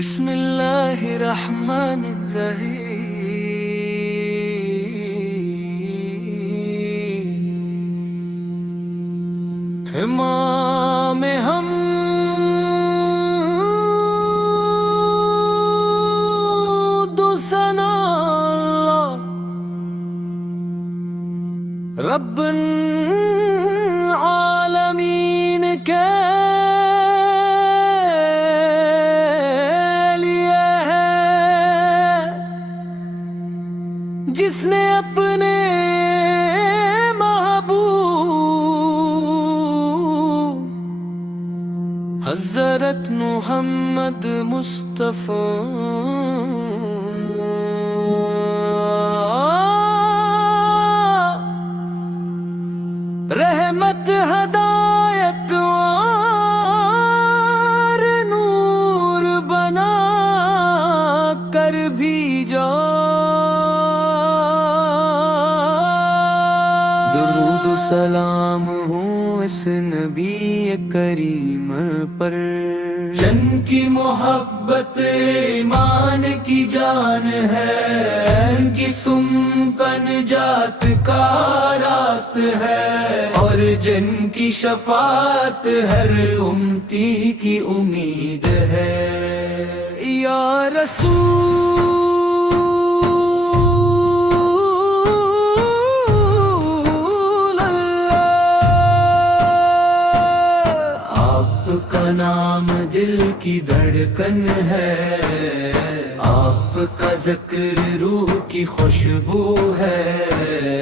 بسم اللہ الرحمن الرحیم امام حمد و ثنا رب العالمین کے جس نے اپنے محبوب حضرت محمد مصطفیٰ رحمت ہدایت اور نور بنا کر بھیجا درود و سلام ہو اس نبی کریم پر جن کی محبت ایمان کی جان ہے ان کی سم کا نجات کا راست ہے اور جن کی شفاعت ہر امتی کی امید ہے یا رسول کا نام دل کی دھڑکن ہے آپ کا ذکر روح کی خوشبو ہے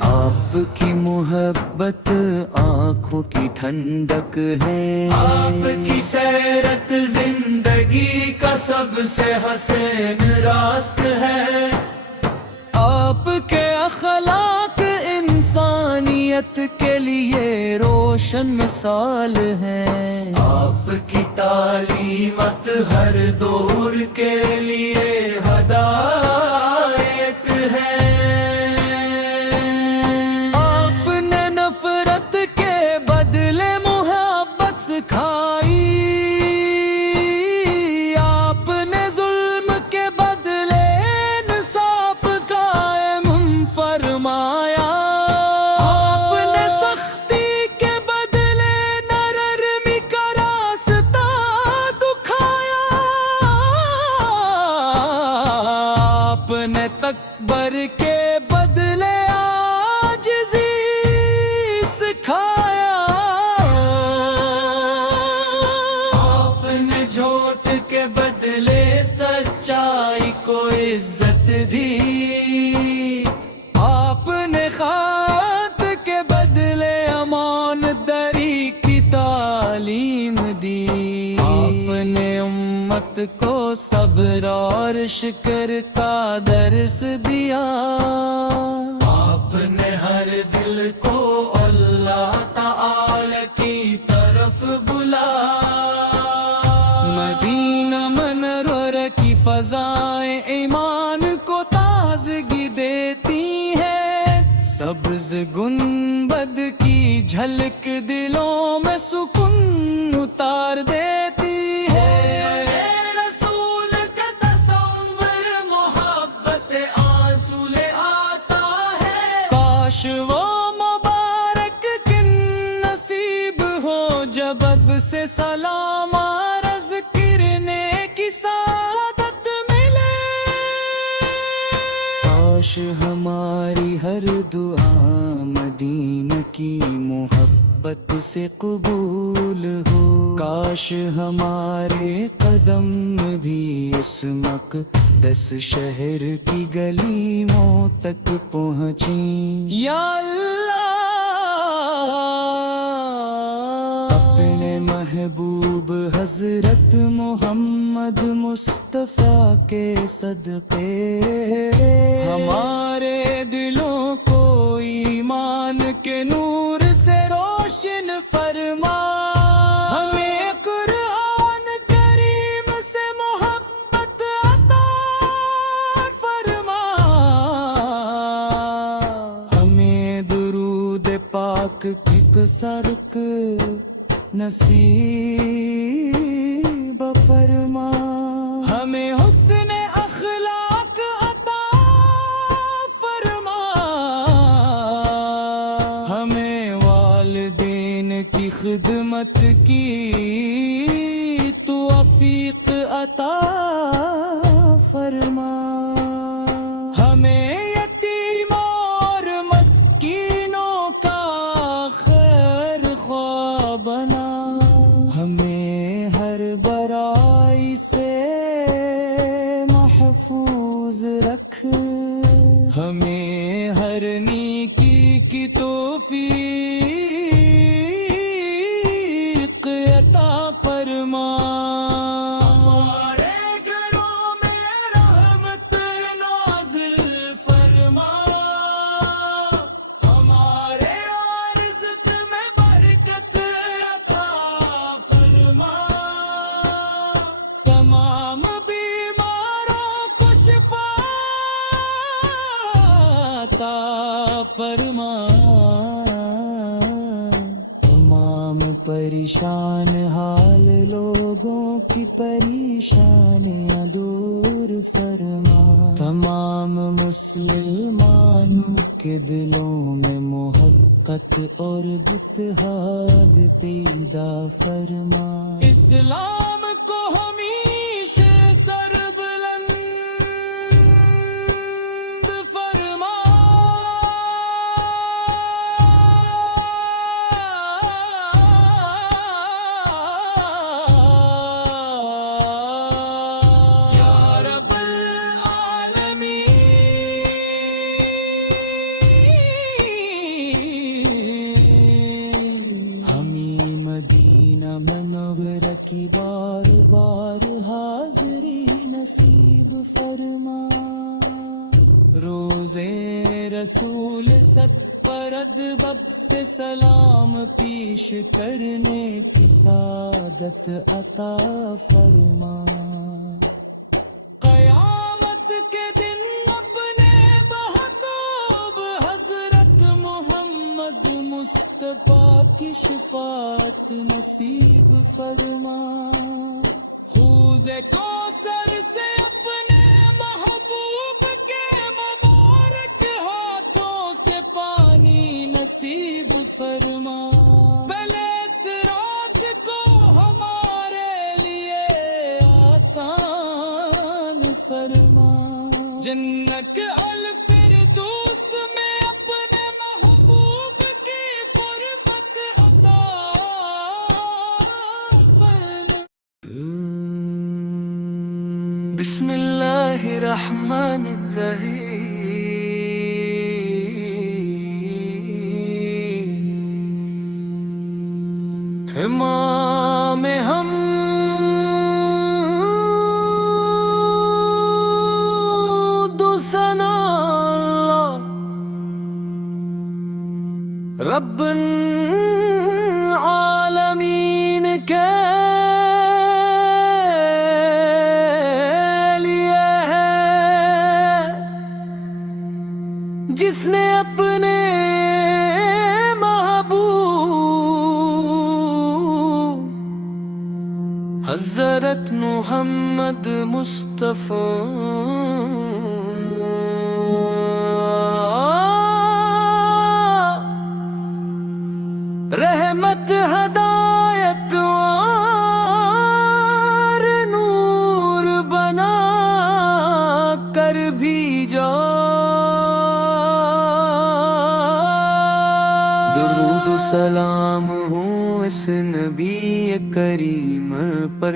آپ کی محبت آنکھوں کی ٹھنڈک ہے آپ کی سیرت زندگی کا سب سے حسین راست ہے آپ کے اخلاق انسانیت کے لیے روشن مثال ہے آپ کی تعلیمات ہر دور کے لیے ہدایت ہے آپ نے نفرت کے بدلے محبت سکھائی آپ نے ظلم کے بدلے انصاف قائم فرمایا تکبر کے بدلے عاجزی سکھایا آپ نے جھوٹ کے بدلے سچائی کو عزت دی آپ نے خیانت کے بدلے امانتداری کی تعلیم دی آپ نے امت کو صبر اور شکر کا درس دیا آپ نے ہر دل کو اللہ تعالی کی طرف بلایا مدینہ منور کی فضائیں ایمان کو تازگی دیتی ہیں سبز گنبد کی جھلک دلوں میں سکون اتار دیتی ہے وہ مبارک کن نصیب ہو جب اب سے سلام عرض کرنے کی سعادت ملے کاش ہماری ہر دعا مدینہ کی محبت سے قبول ہو کاش ہمارے قدم بھی اس مقدس شہر کی گلیوں تک پہنچیں یا اللہ اپنے محبوب حضرت محمد مصطفیٰ کے صدقے ہمارے دلوں کو ایمان کے نور سے روشن فرما ہمیں قرآن کریم سے محبت عطا فرما ہمیں درود پاک کی کثرت نصیب فرما توفیق عطا فرما، ہمیں یتیموں اور مسکینوں کا خیر خواہ بنا، ہمیں ہر برائی سے محفوظ رکھ، ہمیں ہر نیکی کی توفیق عطا فرما، ہمارے گھروں میں رحمت نازل فرما، ہمارے رزق میں برکت عطا فرما، تمام بیماروں کو شفا عطا فرما، تمام پریشان حال لوگوں کی پریشانیاں دور فرما، تمام مسلمانوں کے دلوں میں محبت اور اتحاد پیدا فرما، اسلام کو ہمیشہ سر بلند فرما، یا رب العالمین، ہمیں مدینہ منورہ کی بار بار حاضری نصیب فرما، روزے رسول ست پر ادب سے سلام پیش کرنے کی سعادت عطا فرما، قیامت کے دن اپنے محبوب حضرت محمد مصطفیٰ کی شفاعت نصیب فرما، حوض کوثر سے اپنے محبوب کے مبارک ہاتھوں سے پانی نصیب فرما، پہلے صراط کو ہمارے لیے آسان فرما، جنت الفردوس میں اپنے محبوب کی قربت عطا فرما، بسم اللہ الرحمن الرحیم، امام حمد و ثنا رب العالمین کے جس نے اپنے محبوب حضرت محمد مصطفیٰ رحمت ہدایت اور نور بنا کر بھیجا، درود و سلام ہوں اس نبی کریم پر،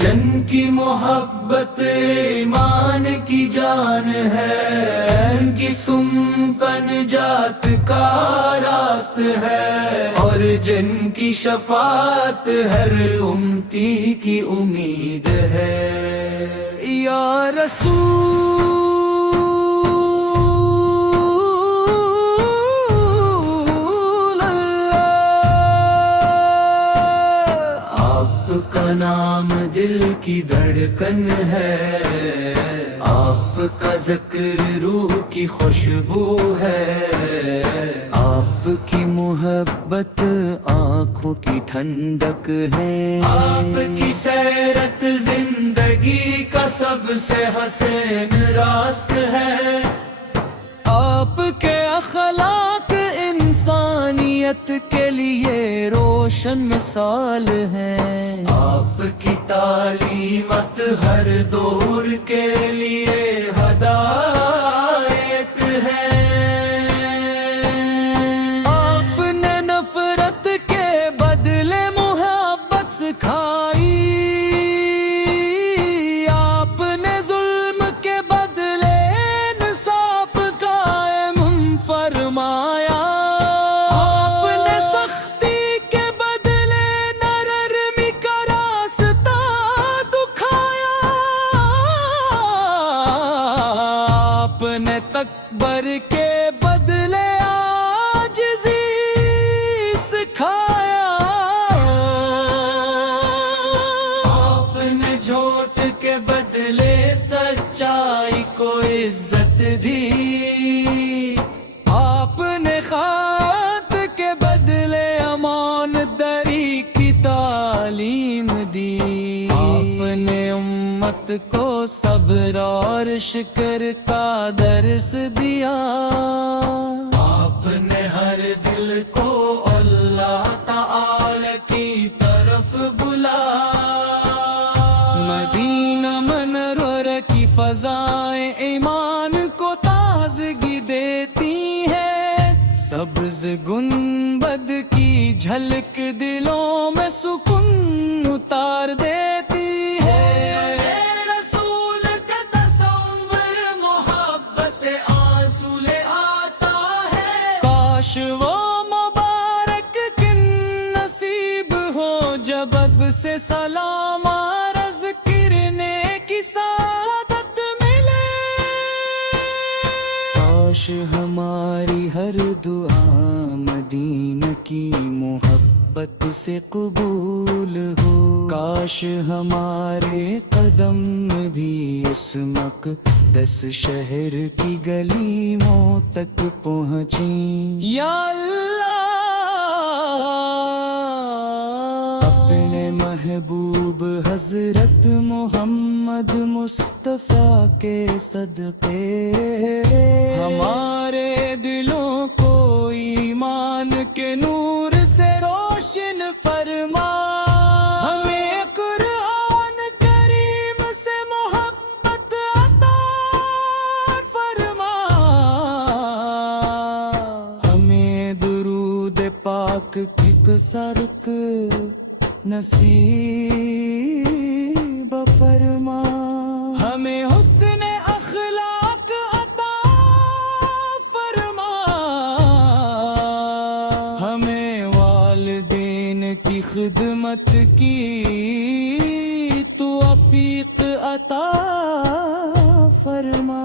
جن کی محبت ایمان کی جان ہے، ان کی سمپن جات کا راست ہے، اور جن کی شفاعت ہر امتی کی امید ہے، یا رسول اللہ، آپ کا نام دل کی دھڑکن ہے، آپ کا ذکر روح کی خوشبو ہے، آپ کی محبت آنکھوں کی ٹھنڈک ہے، آپ کی سیرت زندگی کا سب سے حسین راست ہے، آپ کے اخلاق انسانیت کے لیے روشن مثال ہے، آپ آپ کی تعلیمات ہر دور کے لیے ہدایت ہے۔ آپ نے نفرت کے بدلے محبت سکھائی، آپ نے ظلم کے بدلے انصاف قائم فرمایا، آپ نے سختی کے بدلے نرمی کا راستہ دکھایا، آپ نے تکبر کے بدلے عاجزی سکھایا، آپ نے جھوٹ کے بدلے سچائی کو عزت دی، آپ نے خیانت کے بدلے امانتداری کی تعلیم دی، آپ نے امت کو صبر اور شکر کا درس دیا، آپ نے ہر دل کو اللہ تعالی کی طرف بلایا۔ مدینہ منورہ کی فضائیں ایمان کو تازگی دیتی ہیں، سبز گنبد کی جھلک دلوں میں سکون اتار دیتی ہے، رسول کا تصور محبت آنسو لے آتا ہے، کاش وہ مبارک کن نصیب ہو جب اب سے سلام عرض کرنے کی سعادت ملے، کاش ہماری ہر دعا مدینہ کی محبت سے قبول ہو، کاش ہمارے قدم بھی اس مقدس شہر کی گلیوں تک پہنچیں، یا اللہ اپنے محبوب حضرت محمد مصطفیٰ کے صدقے ہمارے دلوں کو ایمان کے نور سے روشن فرما، ہمیں قرآن کریم سے محبت عطا فرما، ہمیں درود پاک کی کثرت نصیب فرما، ہمیں حسن اخلاق عطا فرما، ہمیں والدین کی خدمت کی توفیق عطا فرما،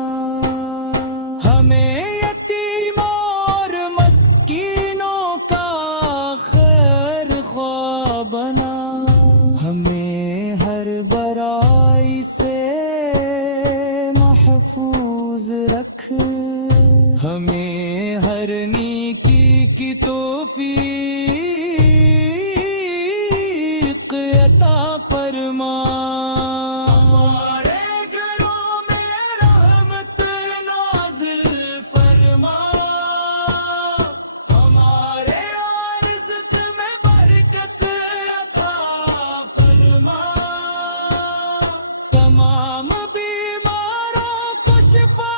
ہمیں یتیموں اور مسکینوں کا خیر خواہ بنا، ہمیں ہر برائی سے محفوظ رکھ، ہمیں ہر نیکی کی توفیق عطا فرما، ہمارے گھروں میں رحمت نازل فرما، ہمارے رزق میں برکت عطا فرما، تمام بیماروں کو شفا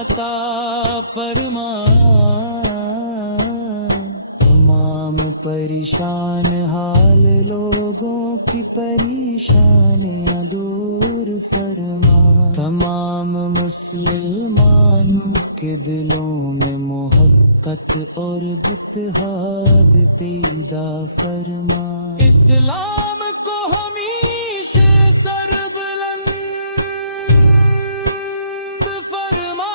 عطا فرما، تمام پریشان حال لوگوں کی پریشانیاں دور فرما، تمام مسلمانوں کے دلوں میں محبت اور اتحاد پیدا فرما، اسلام کو ہمیشہ سر بلند فرما،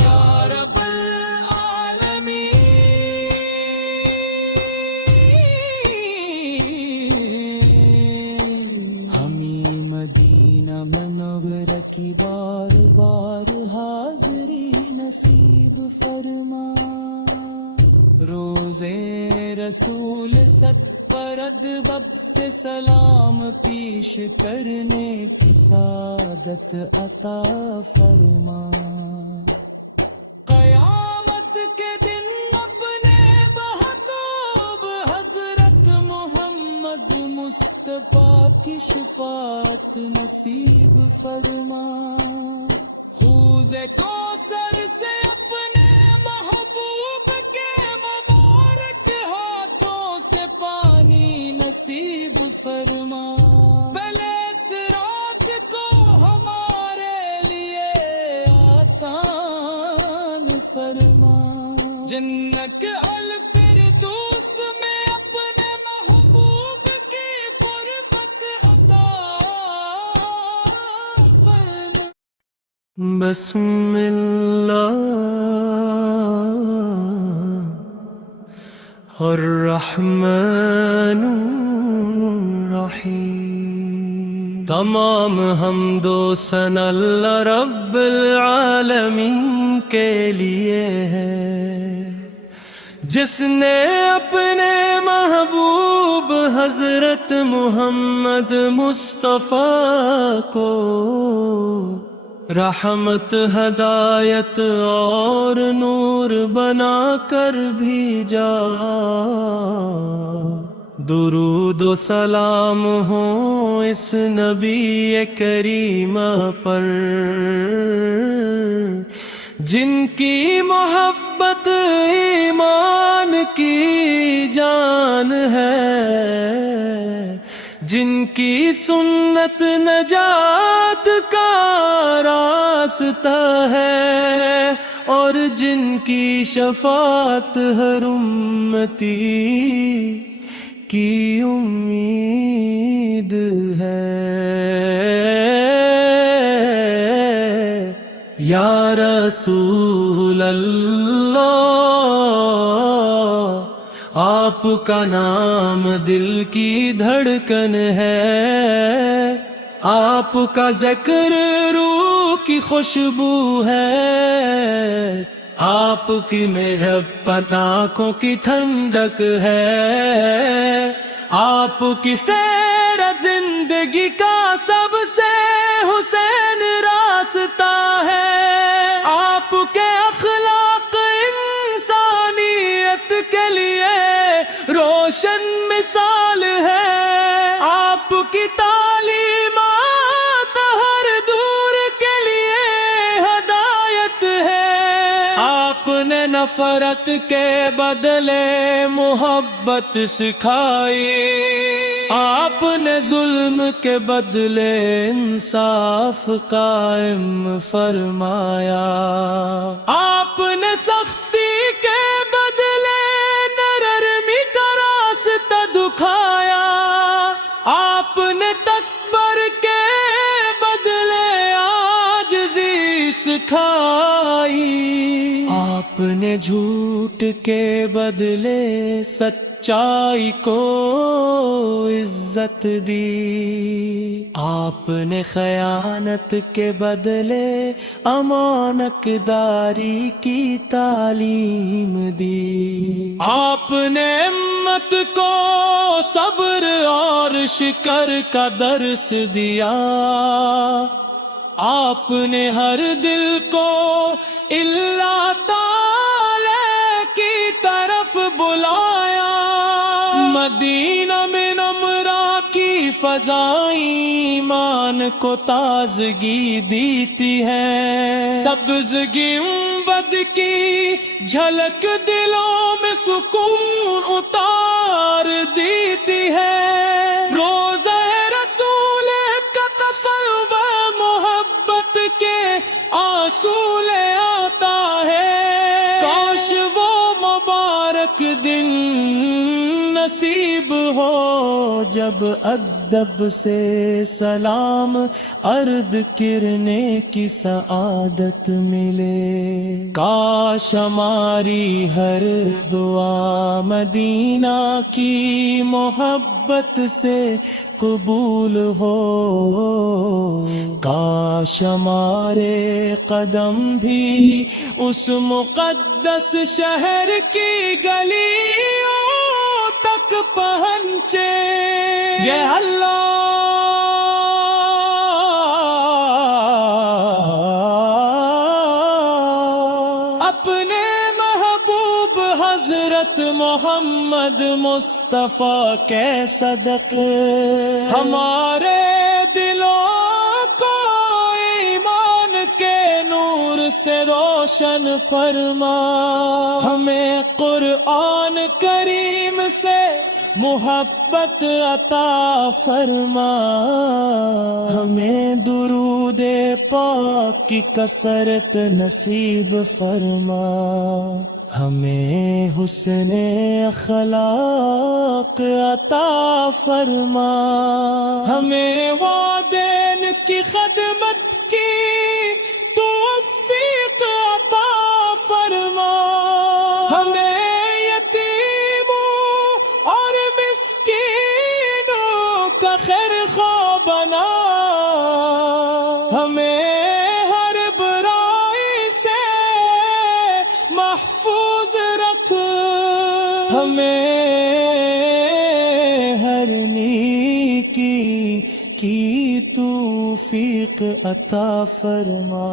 یا رب العالمین، ہمیں مدینہ منورہ کی بار بار حاضری نصیب فرما، روزے رسول سب پر ادب سے سلام پیش کرنے کی سعادت عطا فرما۔ قیامت کے دن اپنے محبوب حضرت محمد مصطفیٰ کی شفاعت نصیب فرما۔ حوض کوثر سے اپنے محبوب کے مبارک ہاتھوں سے پانی نصیب فرما۔ پہلے صراط کو ہمارے لیے آسان فرما۔ جنت الفردوس میں اپنے محبوب کی قربت عطا فرما۔ بسم اللہ الرحمن الرحیم۔ تمام حمد و ثنا اللہ رب العالمین کے لیے ہے، جس نے اپنے محبوب حضرت محمد مصطفیٰ کو رحمت، ہدایت اور نور بنا کر بھیجا۔ درود و سلام ہو اس نبی کریم پر، جن کی محبت ایمان کی جان ہے، جن کی سنت نجات کا راستہ ہے، اور جن کی شفاعت ہر امتی کی امید ہے۔ یا رسول اللہ، آپ کا نام دل کی دھڑکن ہے، آپ کا ذکر روح کی خوشبو ہے، آپ کی محبت آنکھوں کی ٹھنڈک ہے، آپ کی سیر زندگی کا سب سے حسین راستہ ہے، آپ کے اخلاق انسانیت کے لیے روشن مثال ہے، آپ کی تعلیمات ہر دور کے لیے ہدایت ہے، آپ نے نفرت کے بدلے محبت سکھائی، آپ نے ظلم کے بدلے انصاف قائم فرمایا، آپ نے سختی کے بدلے نرمی کا راستہ دکھایا، آپ نے تکبر کے بدلے عاجزی سکھائی، آپ نے جھوٹ کے بدلے سچائی کو عزت دی، آپ نے خیانت کے بدلے امانت داری کی تعلیم دی، آپ نے ہمت کو صبر اور شکر کا درس دیا، آپ نے ہر دل کو اللہ تعالی کی طرف بلایا، مدینہ میں نمرہ کی فضائیں ایمان کو تازگی دیتی ہیں، سبز گنبد کی جھلک دلوں میں سکون اتار دیتی ہے، روزہ رسول کا تصور محبت کے آنسو لے آتا ہے، کاش وہ مبارک دن نصیب ہو جب ادب سے سلام عرض کرنے کی سعادت ملے، کاش ہماری ہر دعا مدینہ کی محبت سے قبول ہو، کاش ہمارے قدم بھی اس مقدس شہر کی گلیوں تک پہنچے یہ اللہ اپنے محبوب حضرت محمد مصطفیٰ کے صدقے ہمارے دلوں کو ایمان کے نور سے روشن فرما ہمیں قرآن کریم سے محبت عطا فرما ہمیں درود پاک کی کثرت نصیب فرما ہمیں حسن اخلاق عطا فرما ہمیں والدین کی خدمت کی توفیق عطا فرما ہمیں یتیموں اور مسکینوں کا خیر خواہ بنا ہمیں ہر برائی سے محفوظ رکھ ہمیں ہر نیکی کی توفیق عطا فرما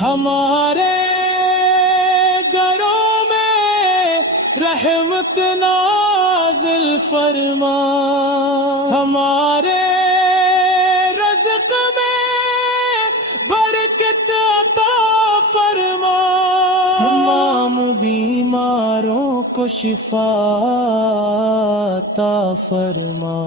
ہمارے گھروں میں رحمت نازل فرما ہمارے رزق میں برکت عطا فرما تمام بیماروں کو شفا عطا فرما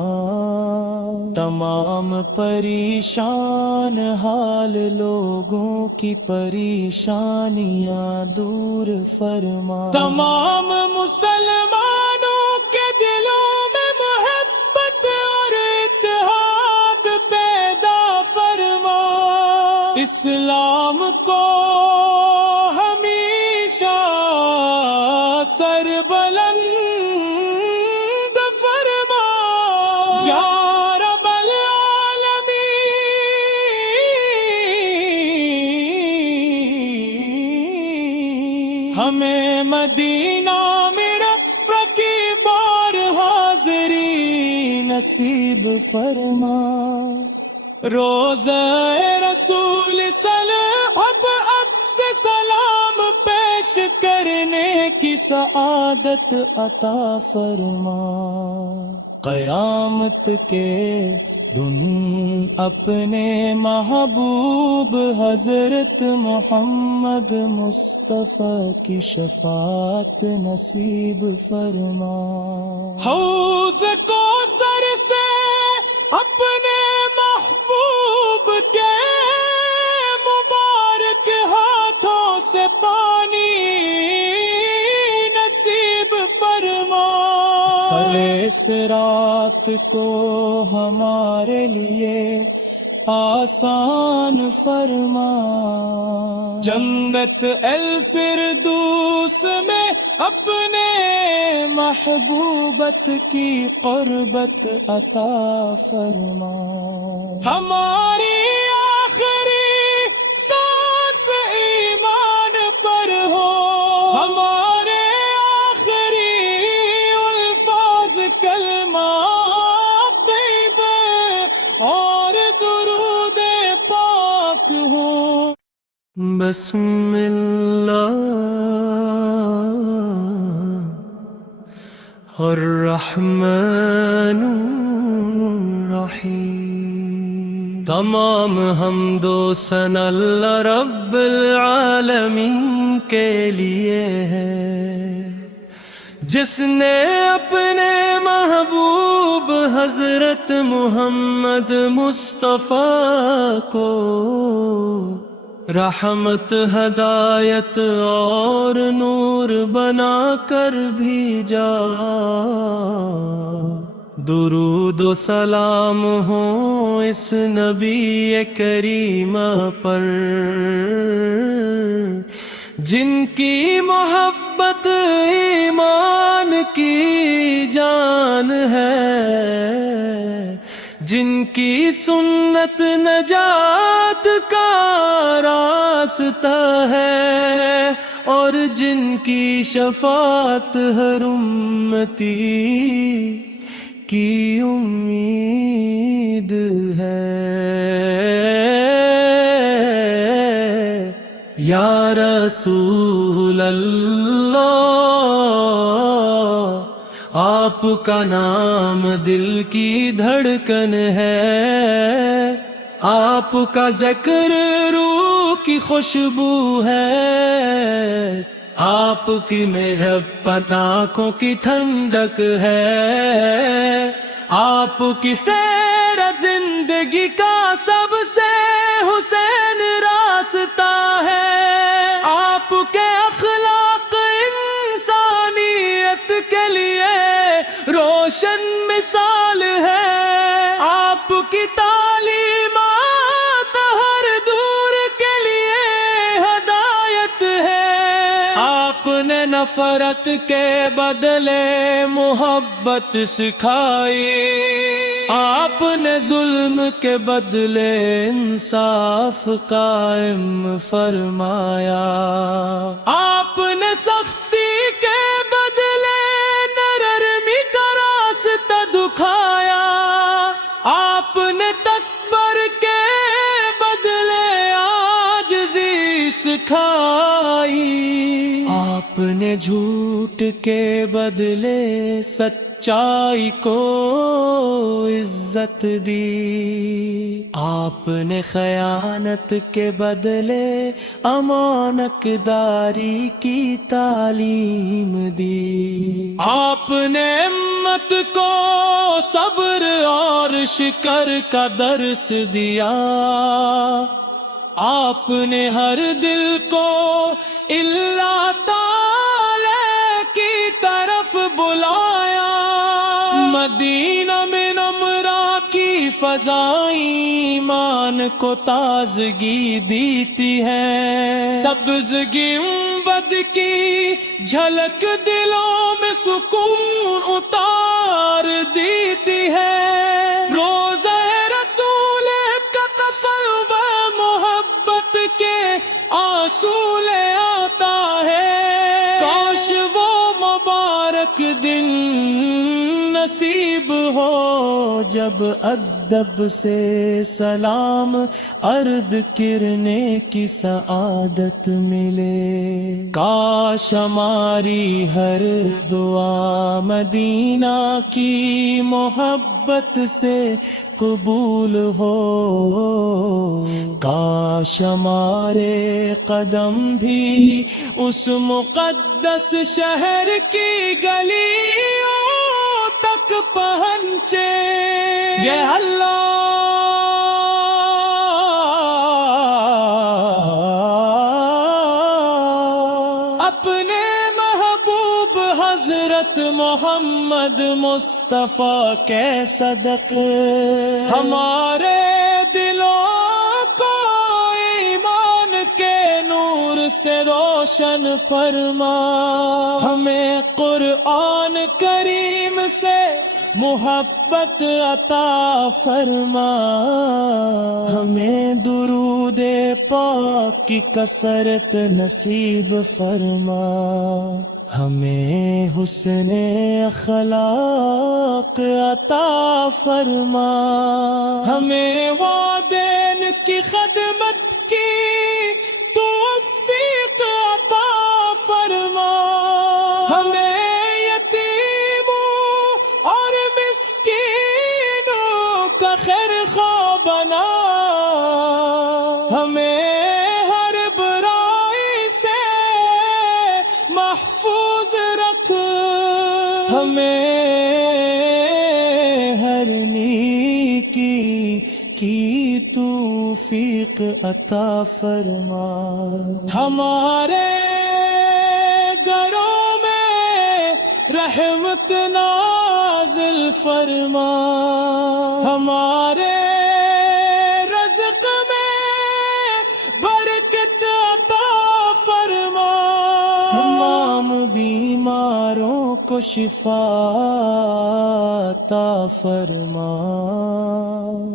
تمام پریشان حال لوگوں کی پریشانیاں دور فرما تمام مسلمانوں کے دلوں میں محبت اور اتحاد پیدا فرما اسلام کو ہمیشہ سر بلند فرما یا رب العالمین ہمیں مدینہ میں رب کی بار حاضری نصیب فرما روزہ رسول اب سے سلام پیش کرنے کی سعادت عطا فرما قیامت کے دن اپنے محبوب حضرت محمد مصطفیٰ کی شفاعت نصیب فرما حوض کوثر سے اپنے محبوب کے مبارک ہاتھوں سے پانی نصیب فرما صراط کو ہمارے لیے آسان فرما جنت الفردوس میں اپنے محبوبت کی قربت عطا فرما ہماری آخری سانس ایمان پر ہو ہمارے آخری الفاظ کلمہ طیبہ اور درود پاک ہو بسم اللہ الرحمن الرحیم تمام حمد و ثنا اللہ رب العالمین کے لیے ہے جس نے اپنے محبوب حضرت محمد مصطفیٰ کو رحمت ہدایت اور نور بنا کر بھیجا درود و سلام ہو اس نبی کریمہ پر جن کی محبت ایمان کی جان ہے جن کی سنت نجات کا راستہ ہے اور جن کی شفاعت ہر امتی کی امید ہے۔ یا رسول اللہ، آپ کا نام دل کی دھڑکن ہے، آپ کا ذکر روح کی خوشبو ہے، آپ کی محبت آنکھوں کی ٹھنڈک ہے، آپ کی سیر زندگی کا سب سے حسین راستہ ہے، آپ کے اخلاق انسانیت کے لیے روشن مثال ہے، آپ کی تعلیمات ہر دور کے لیے ہدایت ہے، آپ نے نفرت کے بدلے محبت سکھائی، آپ نے ظلم کے بدلے انصاف قائم فرمایا، آپ نے سختی کے بدلے نرمی کا راستہ دکھایا، آپ نے تکبر کے بدلے عاجزی سکھائی، آپ نے جھوٹ کے بدلے سچائی کو عزت دی، آپ نے خیانت کے بدلے امانت داری کی تعلیم دی، آپ نے ہمت کو صبر اور شکر کا درس دیا، آپ نے ہر دل کو اللہ تعالی کی طرف بلایا، مدینہ میں نمرہ کی فضائیں ایمان کو تازگی دیتی ہیں، سبز گنبد کی جھلک دلوں میں سکون اتار دیتی ہے، روزہ رسول کا تصور محبت کے آنسو لے آتا ہے، کاش وہ مبارک دن نصیب ہو جب ادب سے سلام عرض کرنے کی سعادت ملے، کاش ہماری ہر دعا مدینہ کی محبت سے قبول ہو، کاش ہمارے قدم بھی اس مقدس شہر کی گلیوں تک پہنچے، یہ اللہ اپنے محبوب حضرت محمد مصطفیٰ کے صدقے ہمارے دلوں کو ایمان کے نور سے روشن فرما، ہمیں قرآن کریم سے محبت عطا فرما، ہمیں درود پاک کی کثرت نصیب فرما، ہمیں حسن اخلاق عطا فرما، ہمیں والدین کی خدمت کی توفیق عطا فرما، ہمیں خیر خواہ بنا، ہمیں ہر برائی سے محفوظ رکھ، ہمیں ہر نیکی کی توفیق عطا فرما، ہمارے گھروں میں رحمت نازل فرما، ہمارے رزق میں برکت عطا فرما، تمام بیماروں کو شفا عطا فرما،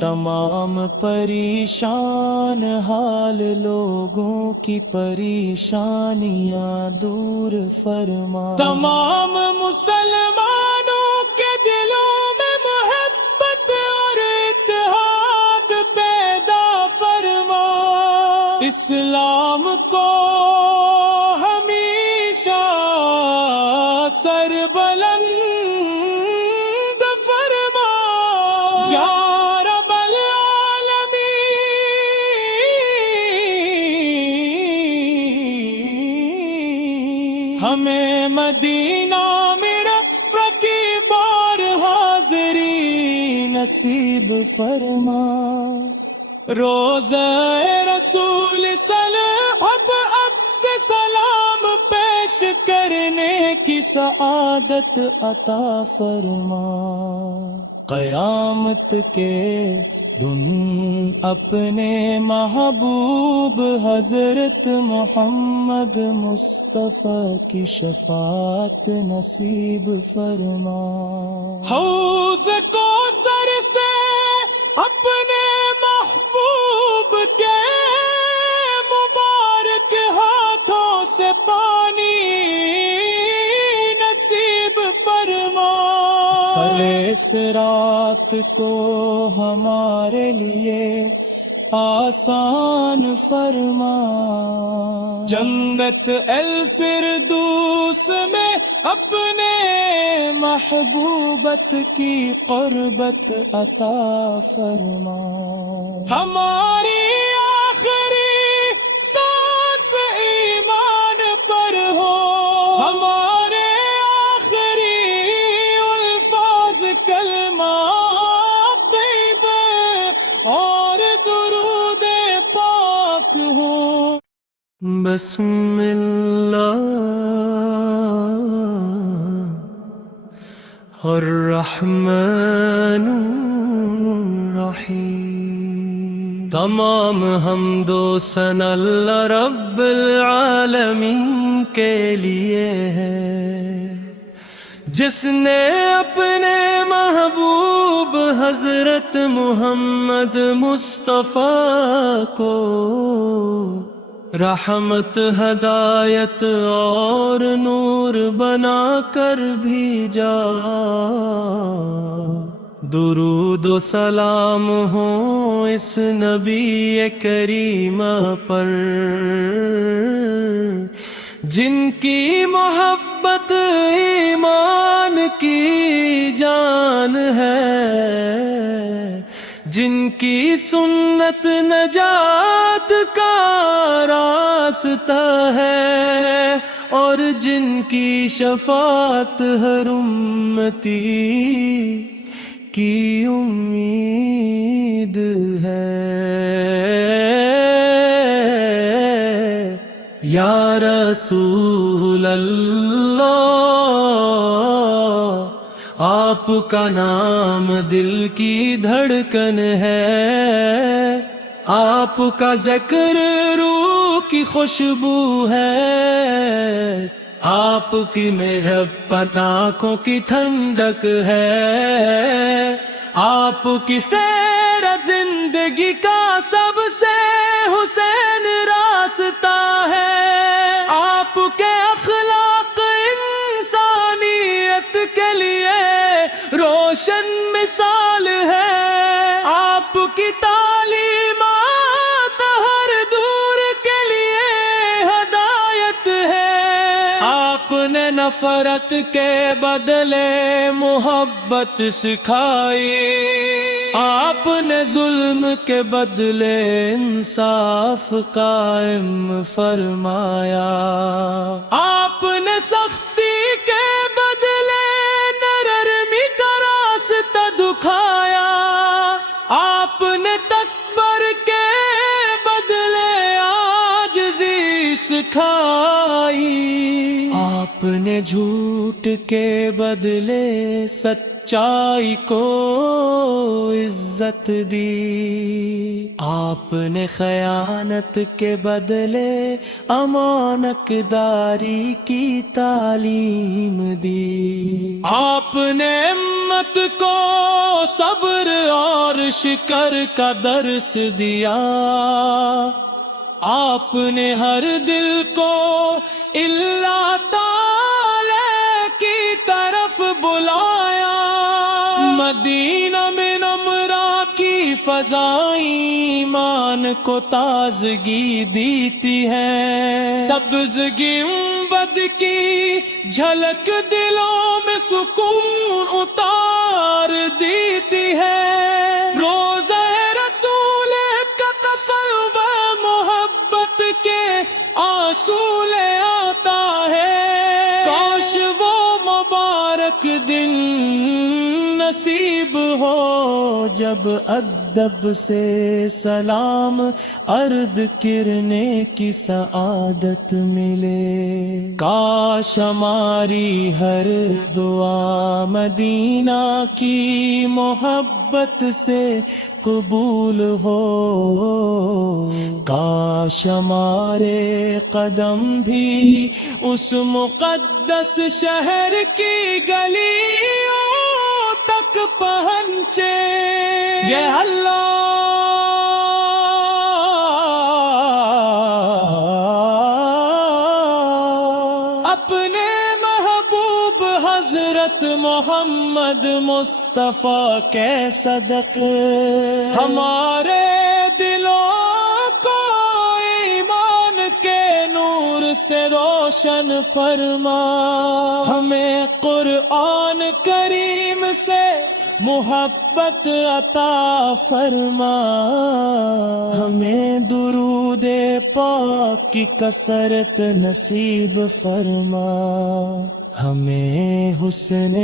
تمام پریشان حال لوگوں کی پریشانیاں دور فرما، تمام مسلمانوں کے دلوں میں محبت اور اتحاد پیدا فرما، اسلام کو ہمیشہ سر بلند فرما، یا رب العالمین، ہمیں مدینہ میرا کی بار حاضری نصیب فرما، روزہ رسول اب سے سلام پیش کرنے کی سعادت عطا فرما، قیامت کے دن اپنے محبوب حضرت محمد مصطفیٰ کی شفاعت نصیب فرما، حوض کوثر سے اپنے محبوب کے مبارک ہاتھوں سے پانی نصیب فرما، صراط کو ہمارے لیے آسان فرما، جنت الفردوس میں اپنے محبوبت کی قربت عطا فرما، ہماری آخری سانس ایمان پر ہو، ہمارے آخری الفاظ کلمہ طیبہ اور درود پاک ہو، بسم اللہ الرحمن الرحیم، تمام حمد و ثنا اللہ رب العالمین کے لیے ہے، جس نے اپنے محبوب حضرت محمد مصطفیٰ کو رحمت ہدایت اور نور بنا کر بھیجا، درود و سلام ہو اس نبی کریمہ پر، جن کی محبت ایمان کی جان ہے، جن کی سنت نجات کا راستہ ہے، اور جن کی شفاعت ہر امتی کی امید ہے، یا رسول اللہ، آپ کا نام دل کی دھڑکن ہے، آپ کا ذکر روح کی خوشبو ہے، آپ کی محبت آنکھوں کی ٹھنڈک ہے، آپ کی سیر زندگی کا سب سے حسین راستہ ہے، آپ کے اخلاق انسانیت کے لیے روشن مثال ہے، آپ کی تعلیمات ہر دور کے لیے ہدایت ہے، آپ نے نفرت کے بدلے محبت سکھائی، آپ نے ظلم کے بدلے انصاف قائم فرمایا، آپ نے سختی کے بدلے نرمی کا راستہ دکھایا، آپ نے تکبر کے بدلے عاجزی سکھائی، آپ نے جھوٹ کے بدلے سچ سچائی کو عزت دی، آپ نے خیانت کے بدلے امانت داری کی تعلیم دی، آپ نے ہمت کو صبر اور شکر کا درس دیا، آپ نے ہر دل کو اللہ تعالی کی طرف بلایا، مدینہ میں نمرہ کی فضائیں ایمان کو تازگی دیتی ہیں، سبز گنبد کی جھلک دلوں میں سکون اتار دیتی ہے، روزہ رسول کا تصور محبت کے آنسو لے آتا ہے، کاش وہ مبارک دن نصیب ہو جب ادب سے سلام عرض کرنے کی سعادت ملے، کاش ہماری ہر دعا مدینہ کی محبت سے قبول ہو، کاش ہمارے قدم بھی اس مقدس شہر کی گلیوں تک پہنچے، یہ اللہ اپنے محبوب حضرت محمد مصطفیٰ کے صدقے ہمارے دلوں کو ایمان کے نور سے روشن فرما، ہمیں قرآن کریم سے محبت عطا فرما، ہمیں درود پاک کی کثرت نصیب فرما، ہمیں حسن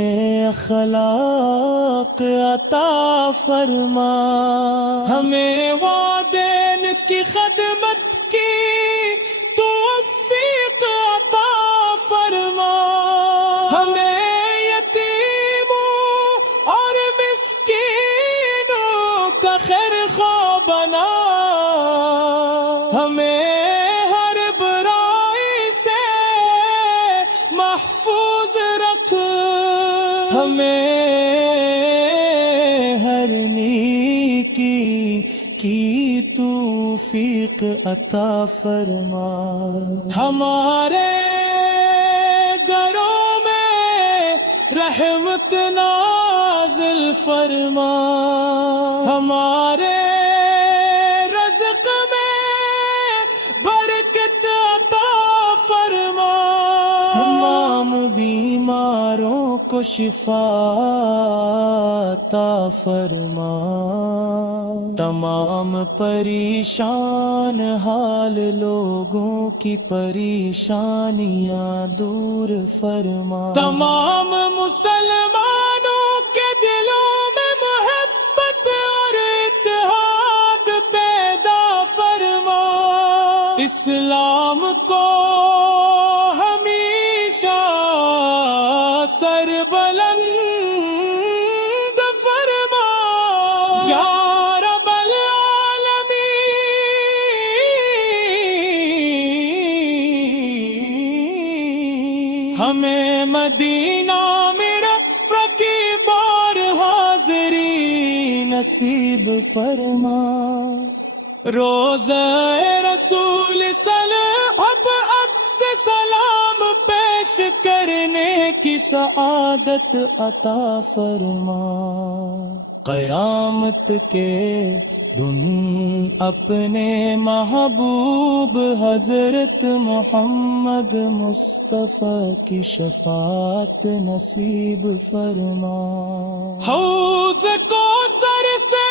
اخلاق عطا فرما، ہمیں والدین کی خدمت کی توفیق عطا فرما، ہمیں خیر خواہ بنا، ہمیں ہر برائی سے محفوظ رکھ، ہمیں ہر نیکی کی توفیق عطا فرما، ہمارے گھروں میں رحمت نازل فرما، ہمارے رزق میں برکت عطا فرما، تمام بیماروں کو شفا عطا فرما، تمام پریشان حال لوگوں کی پریشانیاں دور فرما، تمام مسلمانوں کے دلوں میں محبت اور اتحاد پیدا فرما، اسلام کو ہمیشہ سر بلند فرما، یا رب العالمین، ہمیں مدینہ میں رب کی بار حاضری نصیب فرما، روزہ رسول اب سے سلام پیش کرنے کی سعادت عطا فرما، قیامت کے دن اپنے محبوب حضرت محمد مصطفیٰ کی شفاعت نصیب فرما، حوض کوثر سے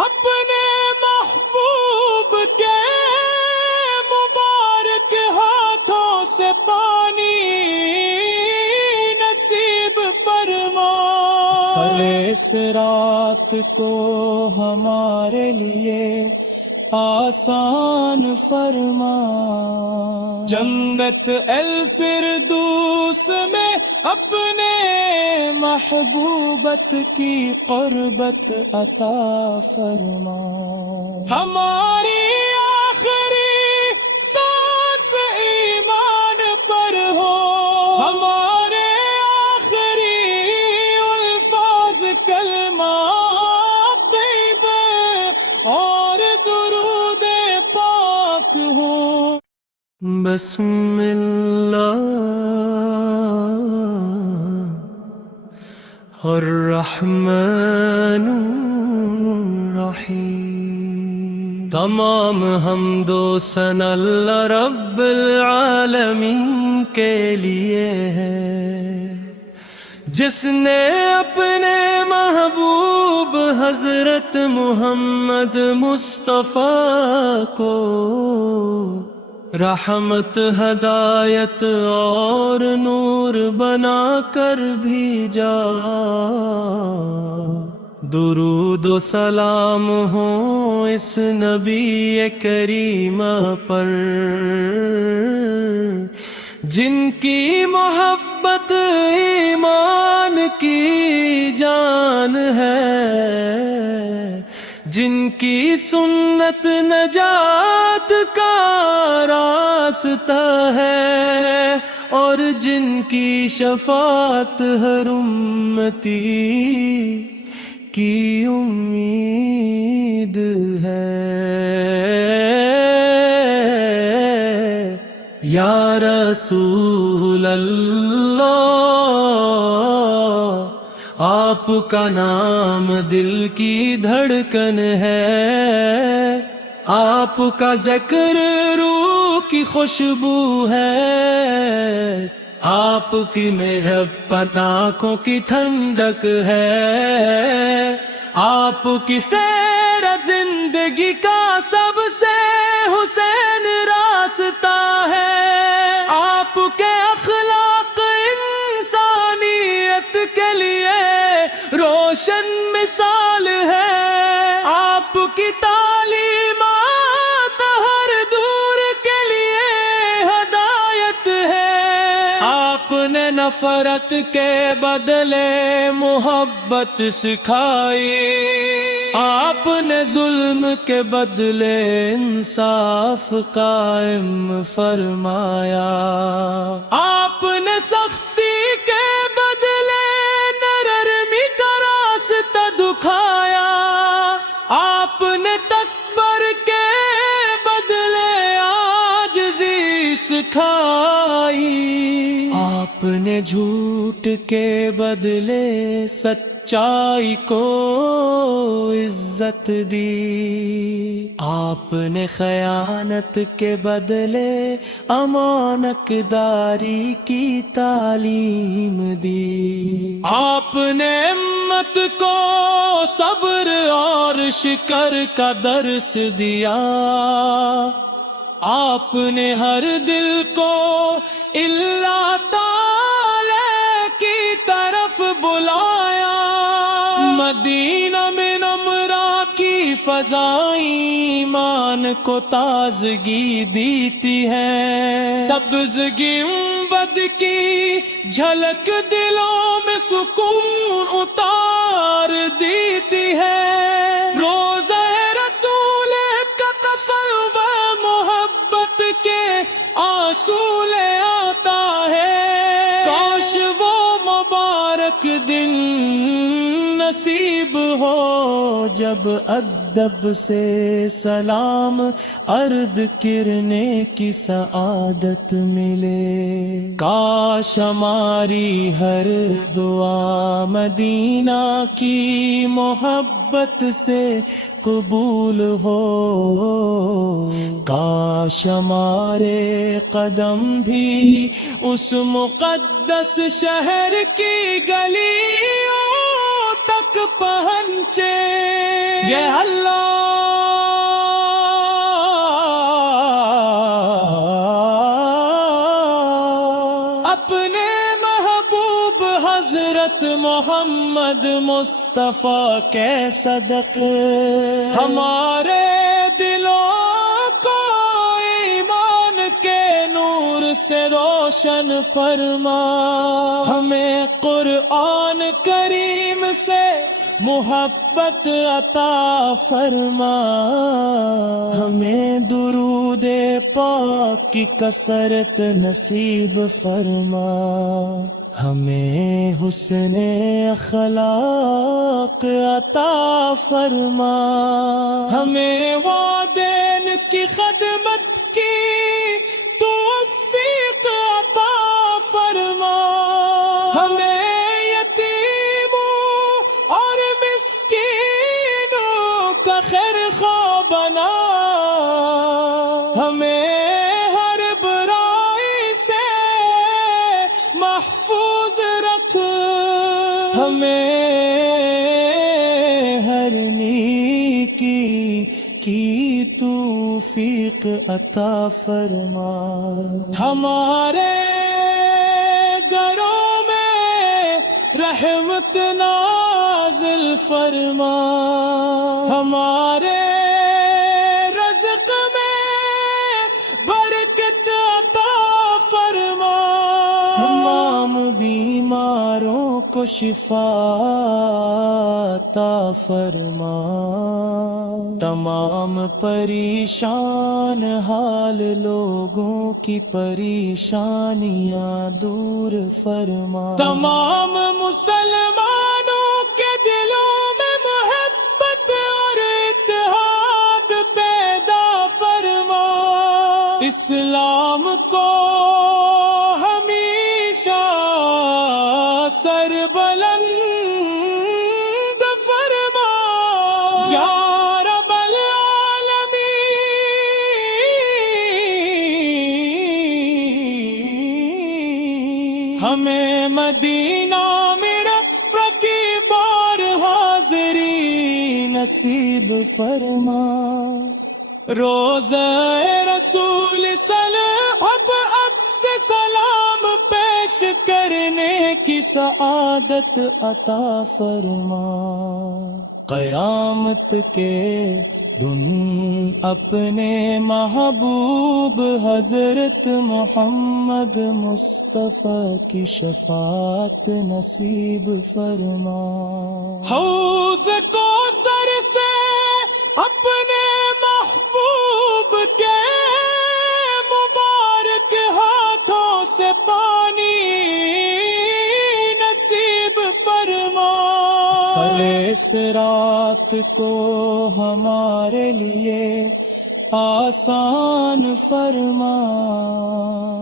اپنے محبوب کے مبارک ہاتھوں سے پانی نصیب فرما، صراط کو ہمارے لیے آسان فرما، جنت الفردوس میں اپنے محبوبت کی قربت عطا فرما، ہماری آخری سانس ایمان پر ہو، ہمارے آخری الفاظ کلمہ طیبہ اور درود پاک ہو۔ بسم اللہ الرحمن الرحیم، تمام حمد و ثنا اللہ رب العالمین کے لیے ہے، جس نے اپنے محبوب حضرت محمد مصطفیٰ کو رحمت، ہدایت اور نور بنا کر بھیجا۔ درود و سلام ہو اس نبی کریم پر، جن کی محبت ایمان کی جان ہے، جن کی سنت نجات کا راستہ ہے، اور جن کی شفاعت ہر امتی کی امید ہے۔ یا رسول اللہ، آپ کا نام دل کی دھڑکن ہے، آپ کا ذکر روح کی خوشبو ہے، آپ کی محبت آنکھوں کی ٹھنڈک ہے، آپ کی سیر زندگی کا سب سے حسین راستہ ہے، آپ کے اخلاق انسانیت کے لیے روشن مثال ہے، آپ کی تعلیمات ہر دور کے لیے ہدایت ہے، آپ نے نفرت کے بدلے محبت سکھائی، آپ نے ظلم کے بدلے انصاف قائم فرمایا، آپ نے سختی کے بدلے نرمی کا راستہ دکھایا، آپ نے تکبر کے بدلے عاجزی سکھائی، آپ نے جھوٹ کے بدلے سچائی کو عزت دی، آپ نے خیانت کے بدلے امانت داری کی تعلیم دی، آپ نے ہمت کو صبر اور شکر کا درس دیا، آپ نے ہر دل کو اللہ تعالی کی طرف بلایا، مدینہ میں نمرہ کی فضائیں ایمان کو تازگی دیتی ہیں، سبز گنبد کی جھلک دلوں میں سکون اتار دیتی ہے، روزہ رسول کا تصور محبت کے آنسو لے آتا ہے، کاش وہ مبارک دن نصیب ہو جب ادب سے سلام عرض کرنے کی سعادت ملے، کاش ہماری ہر دعا مدینہ کی محبت سے قبول ہو، کاش ہمارے قدم بھی اس مقدس شہر کی گلیوں تک پہنچے، یہ اللہ اپنے محبوب حضرت محمد مصطفیٰ کے صدقے ہمارے دلوں کو ایمان کے نور سے روشن روشن فرما، ہمیں قرآن کریم سے محبت عطا فرما، ہمیں درود پاک کی کثرت نصیب فرما، ہمیں حسن اخلاق عطا فرما، ہمیں والدین کی خدمت کی توفیق عطا فرما، ہمیں یتیموں اور مسکینوں کا خیر خواہ بنا، ہمیں ہر برائی سے محفوظ رکھ، ہمیں ہر نیکی کی توفیق عطا فرما، ہمارے گھروں میں رحمت نازل فرما، ہمارے رزق میں برکت عطا فرما، تمام بیماروں کو شفا عطا فرما، تمام پریشان حال لوگوں کی پریشانیاں دور فرما، تمام مسلمانوں کے دلوں میں محبت اور اتحاد پیدا فرما، اسلام کو ہمیشہ سر بلند فرما، یا رب العالمین، ہمیں مدینہ میں رب کی بار حاضری نصیب فرما، روزہ رسول صلی اب سے سلام پیش کرنے کی سعادت عطا فرما، قیامت کے دن اپنے محبوب حضرت محمد مصطفیٰ کی شفاعت نصیب فرما، حوض کوثر سے اپنے محبوب کے مبارک ہاتھوں سے پانی نصیب فرما، فلے صراط کو ہمارے لیے آسان فرما،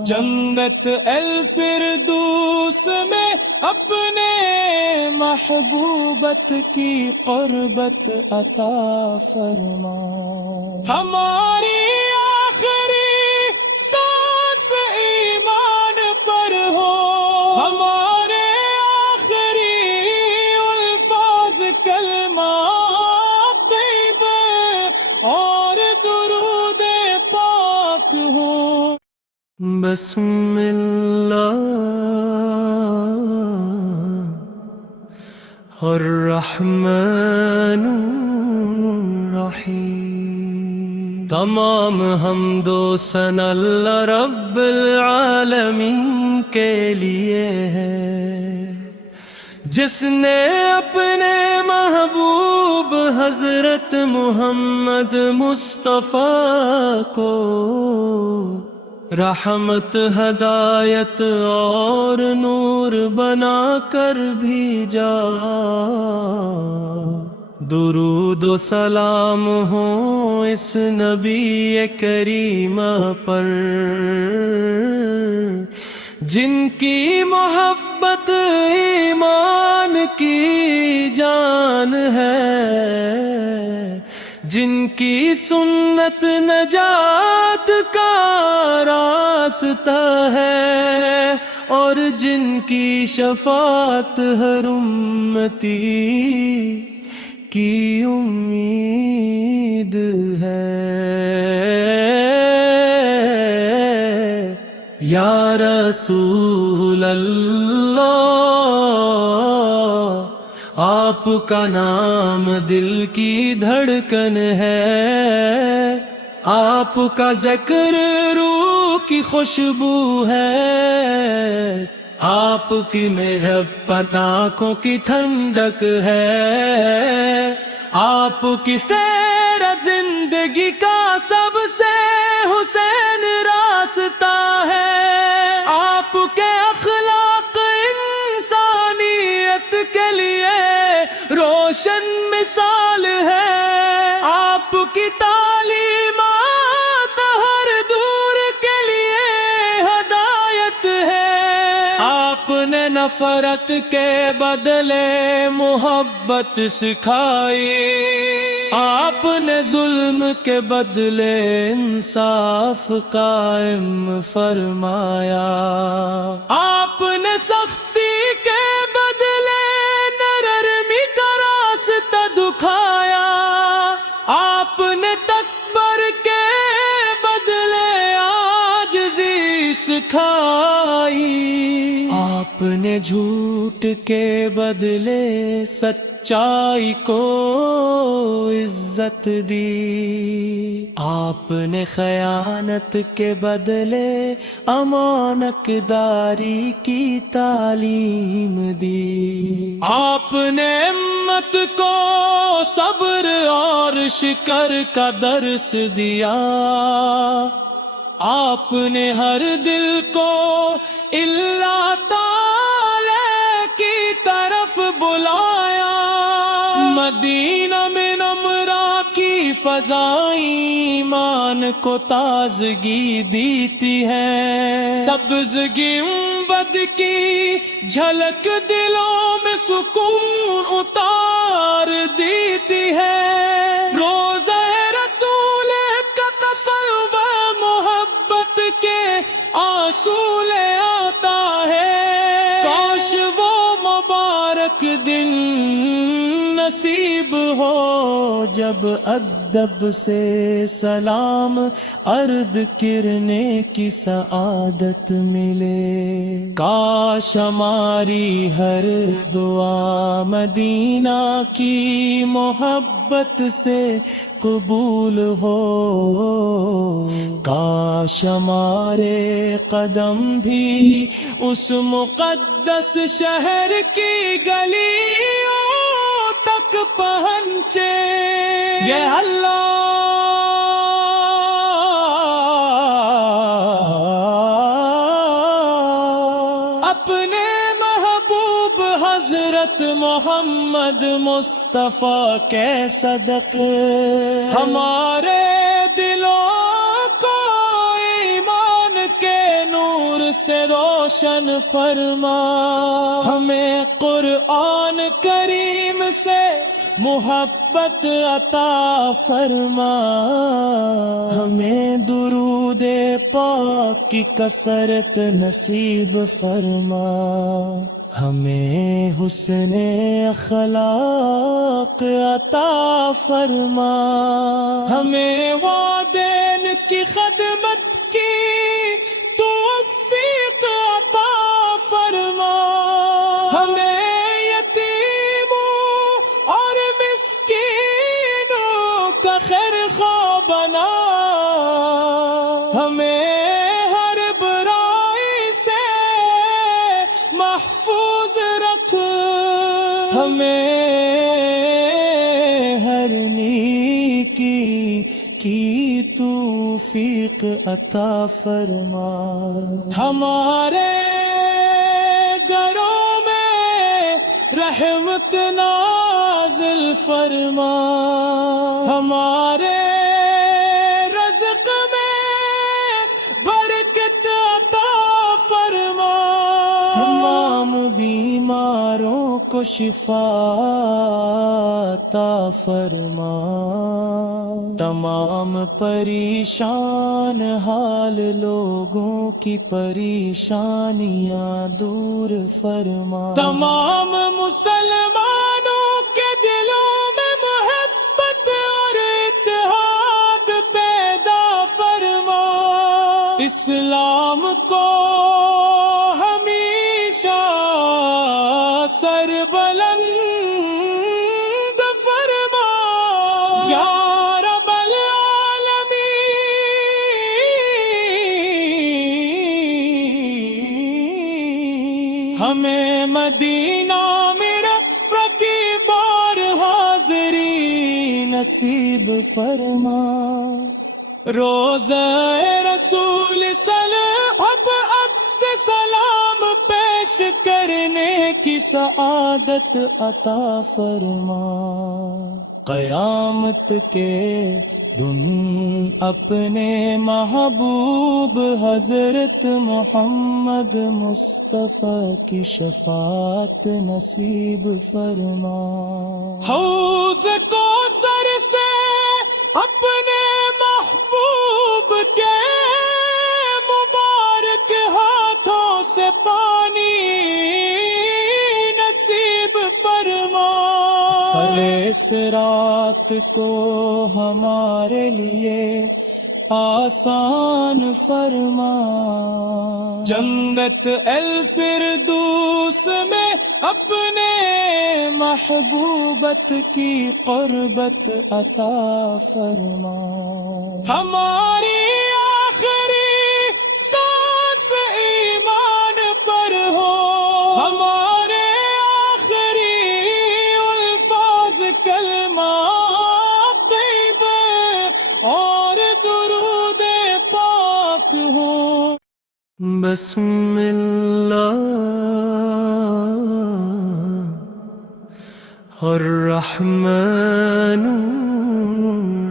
جنت الفردوس میں اپنے محبوبت کی قربت عطا فرما، ہماری آخری سانس ایمان پر ہو، ہمارے آخری الفاظ کلمہ طیبہ اور درود پاک ہو، بسم اللہ الرحمن الرحیم، تمام حمد و ثنا اللہ رب العالمین کے لیے ہے، جس نے اپنے محبوب حضرت محمد مصطفیٰ کو رحمت ہدایت اور نور بنا کر بھیجا، درود و سلام ہو اس نبی کریمہ پر، جن کی محبت ایمان کی جان ہے، جن کی سنت نجات کا راستہ ہے، اور جن کی شفاعت ہر امتی کی امید ہے، یا رسول اللہ آپ کا نام دل کی دھڑکن ہے، آپ کا ذکر روح کی خوشبو ہے، آپ کی محبت آنکھوں کی ٹھنڈک ہے، آپ کی سیر زندگی کا سب سے حسین راستہ ہے، آپ کے اخلاق انسانیت کے لیے روشن مثال ہے، آپ کی تعلیمات ہر دور کے لیے ہدایت ہے، آپ نے نفرت کے بدلے محبت سکھائی، آپ نے ظلم کے بدلے انصاف قائم فرمایا، آپ نے سختی کے بدلے نرمی کا راستہ دکھایا، آپ نے تکبر کے بدلے عاجزی سکھائی، آپ نے جھوٹ کے بدلے سچائی کو عزت دی، آپ نے خیانت کے بدلے امانت داری کی تعلیم دی، آپ نے ہمت کو صبر اور شکر کا درس دیا، آپ نے ہر دل کو اللہ تعالی کی طرف بلایا، مدینہ میں نمرہ کی فضائیں ایمان کو تازگی دیتی ہیں، سبز گنبد کی جھلک دلوں میں سکون اتار دیتی ہے، روزہ رسول کا تصور محبت کے آنسو لے آتا ہے، کاش وہ مبارک دن نصیب ہو جب ادب سے سلام عرض کرنے کی سعادت ملے، کاش ہماری ہر دعا مدینہ کی محبت سے قبول ہو، کاش ہمارے قدم بھی اس مقدس شہر کی گلیوں تک پہنچے، یہ اللہ اپنے محبوب حضرت محمد مصطفیٰ کے صدقے ہمارے دلوں کو ایمان کے نور سے روشن فرما، ہمیں قرآن کریم سے محبت عطا فرما، ہمیں درود پاک کی کثرت نصیب فرما، ہمیں حسن اخلاق عطا فرما، ہمیں والدین کی خدمت کی توفیق عطا فرما، ہمیں خیر خواہ بنا، ہمیں ہر برائی سے محفوظ رکھ، ہمیں ہر نیکی کی توفیق عطا فرما، ہمارے گھروں میں رحمت نازل فرما، ہمارے رزق میں برکت عطا فرما، تمام بیماروں کو شفا عطا فرما، تمام پریشان حال لوگوں کی پریشانیاں دور فرما، تمام مسلمانوں کے دلوں میں محبت اور اتحاد پیدا فرما، اسلام کو ہمیشہ سر بلند فرما، یا رب العالمین ہمیں مدینہ میرا پرتی بار حاضری نصیب فرما روزہ رسول اب سے سلام پیش کرنے کی سعادت عطا فرما قیامت کے دن اپنے محبوب حضرت محمد مصطفیٰ کی شفاعت نصیب فرما حوض کوثر سے اپنے محبوب کے مبارک ہاتھوں سے پانی نصیب فرما صراط کو ہمارے لیے آسان فرما جنت الفردوس میں اپنے محبوبت کی قربت عطا فرما ہماری آخری سانس ایمان پر ہو ہمارے آخری الفاظ کلمہ طیبہ اور درود پاک ہو بسم اللہ الرحمن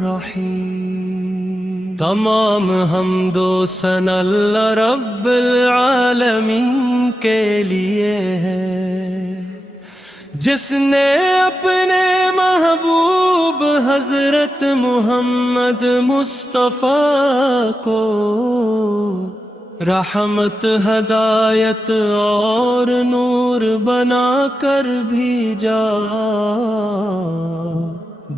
الرحیم تمام حمد و ثنا اللہ رب العالمین کے لیے ہے جس نے اپنے محبوب حضرت محمد مصطفیٰ کو رحمت ہدایت اور نور بنا کر بھیجا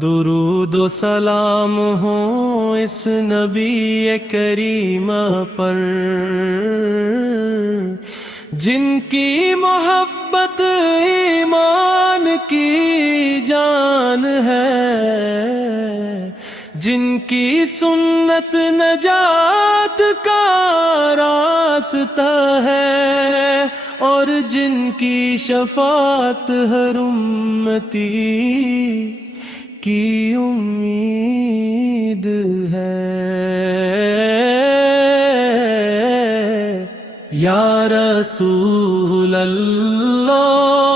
درود و سلام ہو اس نبی کریمہ پر جن کی محبت ایمان کی جان ہے جن کی سنت نجات کا راستہ ہے اور جن کی شفاعت ہر امتی کی امید ہے یا رسول اللہ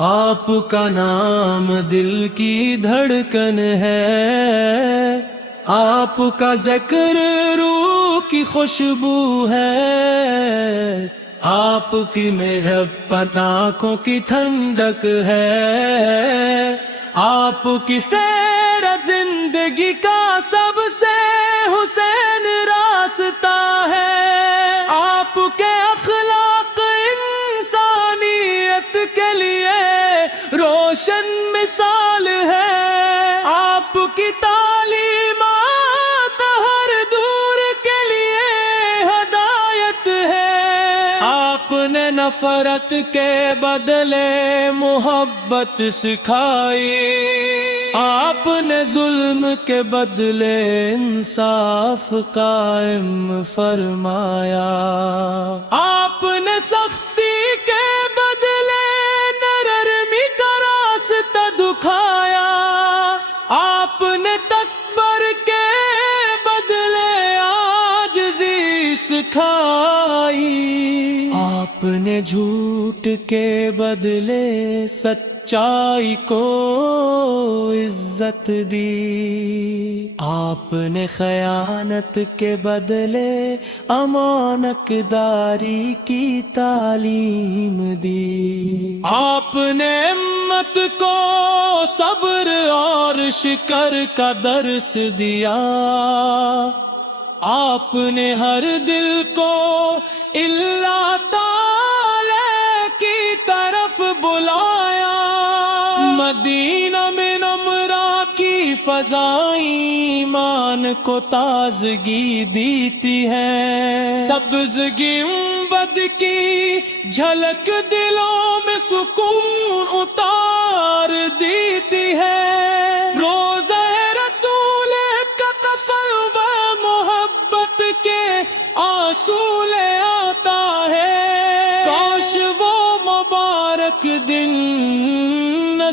آپ کا نام دل کی دھڑکن ہے آپ کا ذکر روح کی خوشبو ہے آپ کی محبت آنکھوں کی ٹھنڈک ہے آپ کی سیر زندگی کا سب سے حسین راستہ ہے آپ کے اخلاق انسانیت کے لیے روشن مثال ہے آپ کی تعلیمات ہر دور کے لیے ہدایت ہے آپ نے نفرت کے بدلے محبت سکھائی آپ نے ظلم کے بدلے انصاف قائم فرمایا آپ نے سختی کے بدلے نرمی کا راستہ دکھایا آپ نے تکبر کے بدلے عاجزی سکھائی آپ نے جھوٹ کے بدلے سچائی کو عزت دی آپ نے خیانت کے بدلے امانت داری کی تعلیم دی آپ نے ہمت کو صبر اور شکر کا درس دیا آپ نے ہر دل کو اللہ تعالی کی طرف بلایا مدینہ میں نمرہ کی فضائیں ایمان کو تازگی دیتی ہیں سبزگی گنبد کی جھلک دلوں میں سکون اتار دیتی ہے روزہ رسول کا تصور محبت کے آنسو لے آتا ہے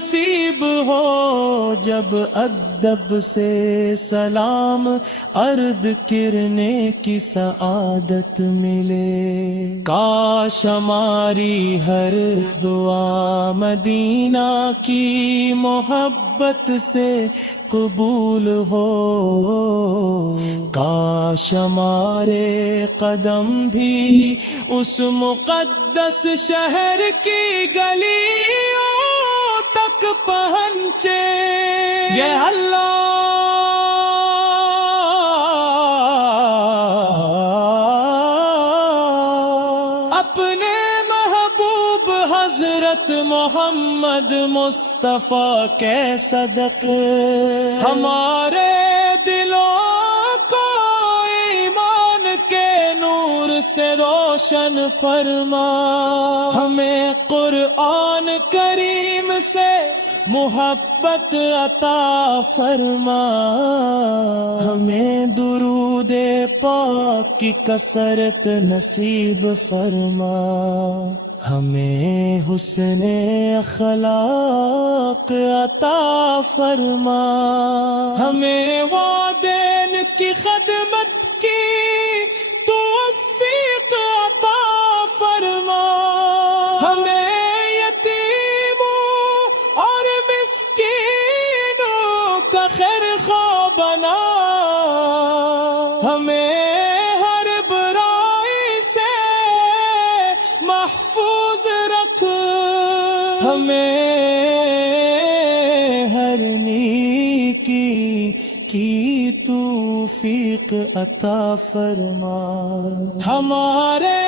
نصیب ہو جب ادب سے سلام ارد کرنے کی سعادت ملے. کاش ہماری ہر دعا مدینہ کی محبت سے قبول ہو. کاش ہمارے قدم بھی اس مقدس شہر کی گلیوں تک پہنچے. یہ اللہ اپنے محبوب حضرت محمد مصطفیٰ کے صدقے ہمارے دلوں کو ایمان کے نور سے روشن فرما. ہمیں قرآن کریم سے محبت عطا فرما. ہمیں درود پاک کی کثرت نصیب فرما. ہمیں حسن اخلاق عطا فرما. ہمیں والدین کی خدمت کی توفیق عطا فرما. ہمیں یتیموں اور مسکینوں کا خیر خواہ بنا. ہمیں ہر برائی سے محفوظ رکھ. ہمیں ہر نیکی کی توفیق عطا فرما. ہمارے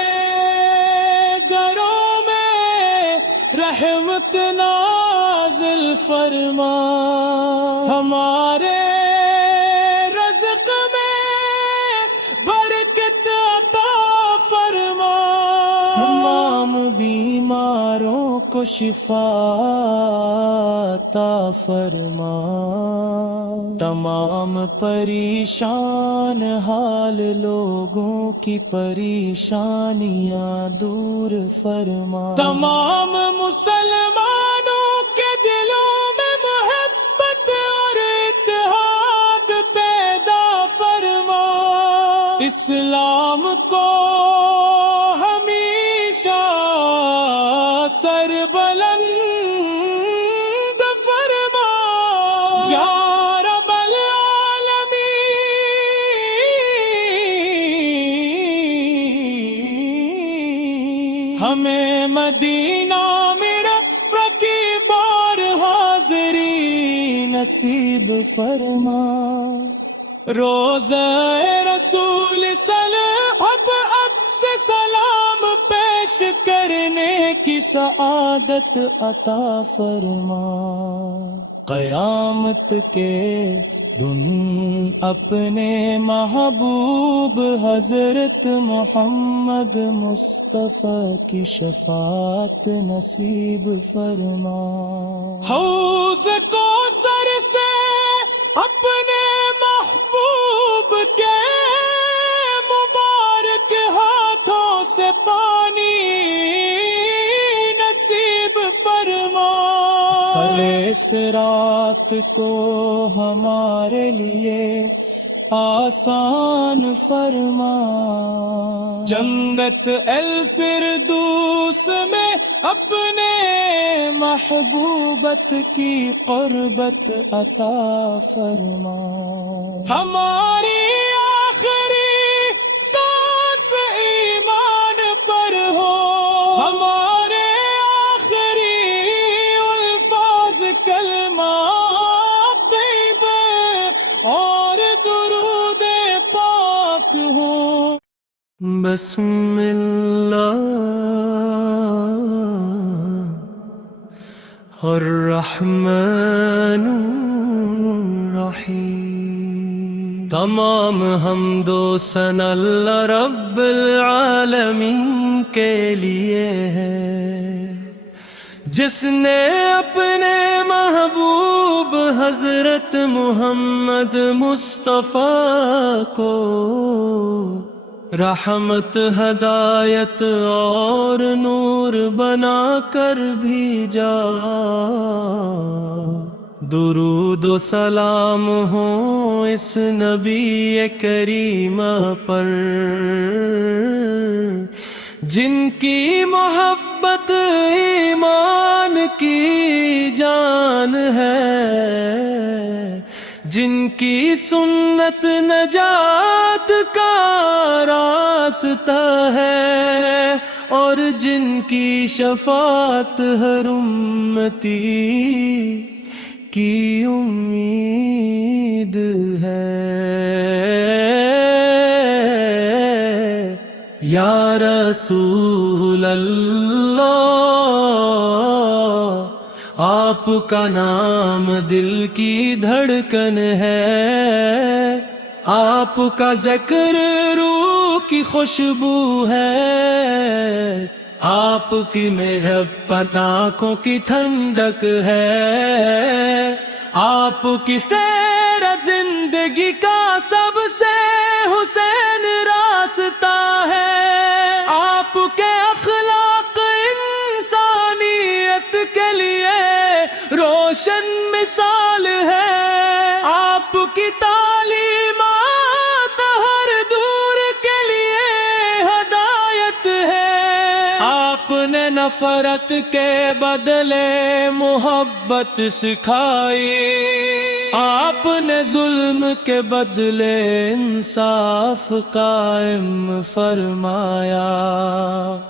گھروں میں رحمت نازل فرما. ہمارے رزق میں برکت عطا فرما. تمام بیماروں کو شفا عطا فرما. تمام پریشان حال لوگوں کی پریشانیاں دور فرما. تمام مسلمانوں کے دلوں میں محبت اور اتحاد پیدا فرما. اسلام کو ہمیشہ سر بلند فرما. یا رب العالمین ہمیں مدینہ میں رب کی بار حاضری نصیب فرما. روزہ رسول اب سے سلام پیش کرنے کی سعادت عطا فرما. قیامت کے دن اپنے محبوب حضرت محمد مصطفیٰ کی شفاعت نصیب فرما. حوض کوثر سے اپنے محبوب کے مبارک ہاتھوں سے پانی نصیب فرما. فلے صراط کو ہمارے لیے آسان فرما. جنت الفردوس میں اپنے محبوبت کی قربت عطا فرما. ہماری آخری سانس ایمان پر ہو. ہمارے آخری الفاظ کلمہ طیبہ اور درود پاک ہو. بسم اللہ الرحمن الرحیم. تمام حمد و ثنا اللہ رب العالمین کے لیے ہے، جس نے اپنے محبوب حضرت محمد مصطفیٰ کو رحمت ہدایت اور نور بنا کر بھیجا، درود و سلام ہو اس نبی کریم پر، جن کی محبت ایمان کی جان ہے، جن کی سنت نجات کا راستہ ہے، اور جن کی شفاعت ہر امتی کی امید ہے۔ یا رسول اللہ، آپ کا نام دل کی دھڑکن ہے، آپ کا ذکر روح کی خوشبو ہے، آپ کی محبت آنکھوں کی ٹھنڈک ہے، آپ کی سیر زندگی کا سب سے حسین راستہ ہے، آپ کے اخلاق انسانیت کے لیے روشن مثال ہے، آپ کی تعلیمات ہر دور کے لیے ہدایت ہے، آپ نے نفرت کے بدلے محبت سکھائی، آپ نے ظلم کے بدلے انصاف قائم فرمایا،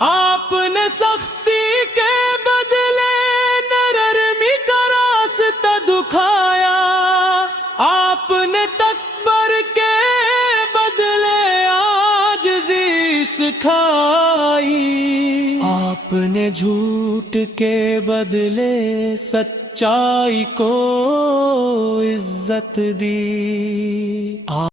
آپ نے سختی کے بدلے نرمی کا راستہ دکھایا، آپ نے تکبر کے بدلے عاجزی سکھائی، آپ نے جھوٹ کے بدلے سچائی کو عزت دی۔